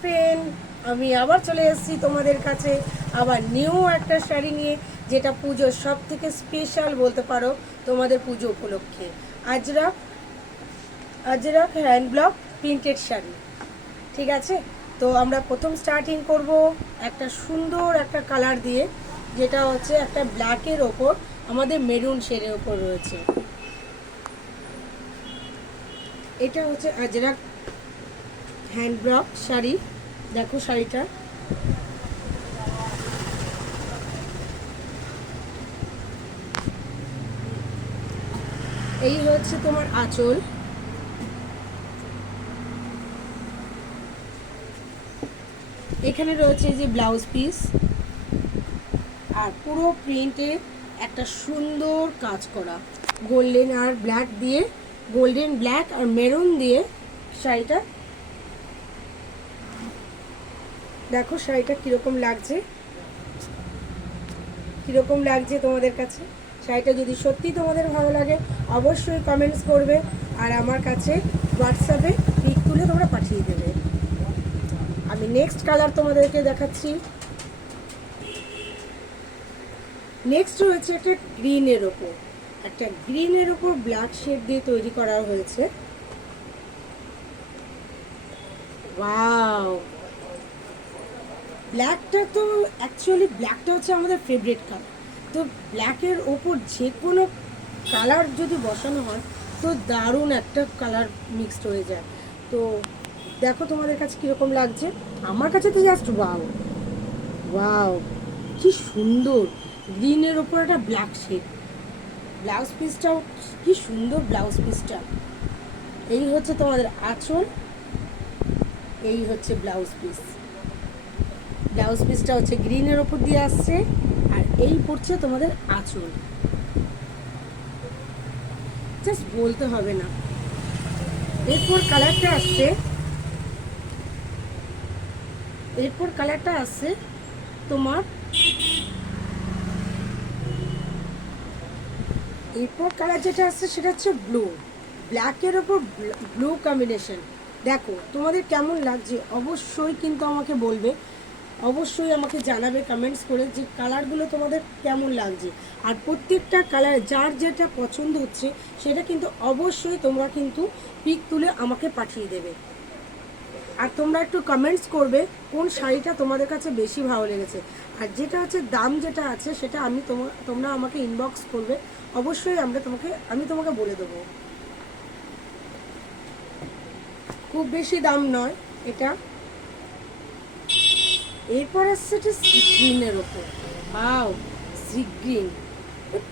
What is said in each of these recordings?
Friend, আমি আবার চলে এসেছি তোমাদের কাছে আবার নিউ একটা শাড়ি নিয়ে, যেটা পুজোর সব থেকে স্পেশাল বলতে পারো তোমাদের পুজো উপলক্ষে। Ajrak Ajrak hand block printed sari. ঠিক আছে, তো আমরা প্রথম স্টার্টিং করব একটা সুন্দর একটা কালার দিয়ে, যেটা হচ্ছে একটা ব্ল্যাকের ওপর আমাদের মেরুন শেডের ওপর রয়েছে। এটা হচ্ছে আজরাক হ্যান্ড ব্লক শাড়ি। দেখো শাড়িটা, এই হচ্ছে তোমার আঁচল। এখানে রয়েছে যে ব্লাউজ পিস, আর পুরো প্রিন্টে একটা সুন্দর কাজ করা গোল্ডেন আর ব্ল্যাক দিয়ে, গোল্ডেন ব্ল্যাক আর মেরুন দিয়ে শাড়িটা। দেখো শাড়িটা কীরকম লাগছে, কীরকম লাগছে তোমাদের কাছে। শাড়িটা যদি সত্যি তোমাদের ভালো লাগে অবশ্যই কমেন্টস করবে, আর আমার কাছে হোয়াটসঅ্যাপে পিক তুলে তোমরা পাঠিয়ে দেবে। আমি নেক্সট কালার তোমাদেরকে দেখাচ্ছি। নেক্সট হয়েছে একটা গ্রিনের ওপর, একটা গ্রিনের ওপর ব্ল্যাক শেড দিয়ে তৈরি করা হয়েছে। ওয়াও, ব্ল্যাকটা তো অ্যাকচুয়ালি ব্ল্যাকটা হচ্ছে আমাদের ফেভারিট কালার। তো ব্ল্যাকের ওপর যে কোনো কালার যদি বসানো হয় তো দারুণ একটা কালার মিক্সড হয়ে যায়। তো দেখো তোমাদের কাছে কীরকম লাগছে, আমার কাছে তো জাস্ট ওয়াও ওয়াও, কি সুন্দর। গ্রিনের ওপর একটা ব্ল্যাক শেড, ব্লাউজ পিসটাও কি সুন্দর। ব্লাউজ পিসটা এই হচ্ছে তোমাদের আঁচল, এই হচ্ছে ব্লাউজ পিস। ব্লাউজ পিসটা হচ্ছে গ্রিনের ওপর দিয়ে আসছে, আর এই পড়ছে তোমাদের আঁচল। জাস্ট বলতে হবে না। এরপর কালারটা আসছে, এরপর কালারটা আসছে তোমার, এরপর কালার যেটা আসছে সেটা হচ্ছে ব্লু, ব্ল্যাকের ওপর ব্লু কম্বিনেশন। দেখো তোমাদের কেমন লাগছে অবশ্যই কিন্তু আমাকে বলবে, অবশ্যই আমাকে জানাবে কমেন্টস করে যে কালারগুলো তোমাদের কেমন লাগছে। আর প্রত্যেকটা কালার যার যেটা পছন্দ হচ্ছে সেটা কিন্তু অবশ্যই তোমরা কিন্তু পিক তুলে আমাকে পাঠিয়ে দেবে। আর তোমরা একটু কমেন্টস করবে কোন শাড়িটা তোমাদের কাছে বেশি ভালো লেগেছে। আর যেটা হচ্ছে দাম যেটা আছে সেটা তোমরা আমাকে ইনবক্স করবে, অবশ্যই আমি তোমাকে বলে দেবো। খুব বেশি দাম নয় এটা। এরপর আসছে এটা সি গ্রিনের ওপর। ওয়াও, সি গ্রিন,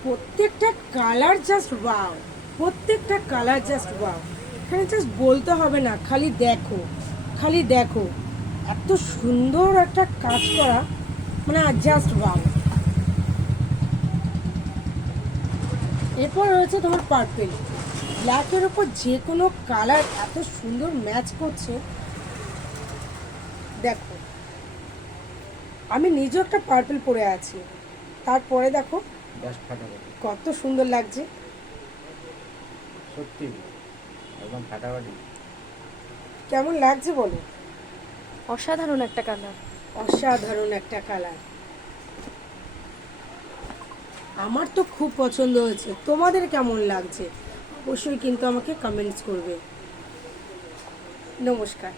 প্রত্যেকটা কালার জাস্ট ওয়াও, প্রত্যেকটা কালার জাস্ট ওয়াও। এখানে জাস্ট বলতে হবে না, খালি দেখো, খালি দেখো, এত সুন্দর একটা কাজ করা, মানে জাস্ট ওয়াও। এরপর রয়েছে তোমার পার্পেল, ব্ল্যাকের ওপর যে কোনো কালার এত সুন্দর ম্যাচ করছে। দেখো আমি নিজেও একটা পার্পেল পরে আছি, তারপরে দেখো কত সুন্দর লাগছে। সত্যি একদম ফাটাফাটি। কেমন লাগছে বলো? অসাধারণ একটা কালার, অসাধারণ একটা কালার। আমার তো খুব পছন্দ হয়েছে, তোমাদের কেমন লাগছে অবশ্যই কিন্তু আমাকে কমেন্টস করবে। নমস্কার।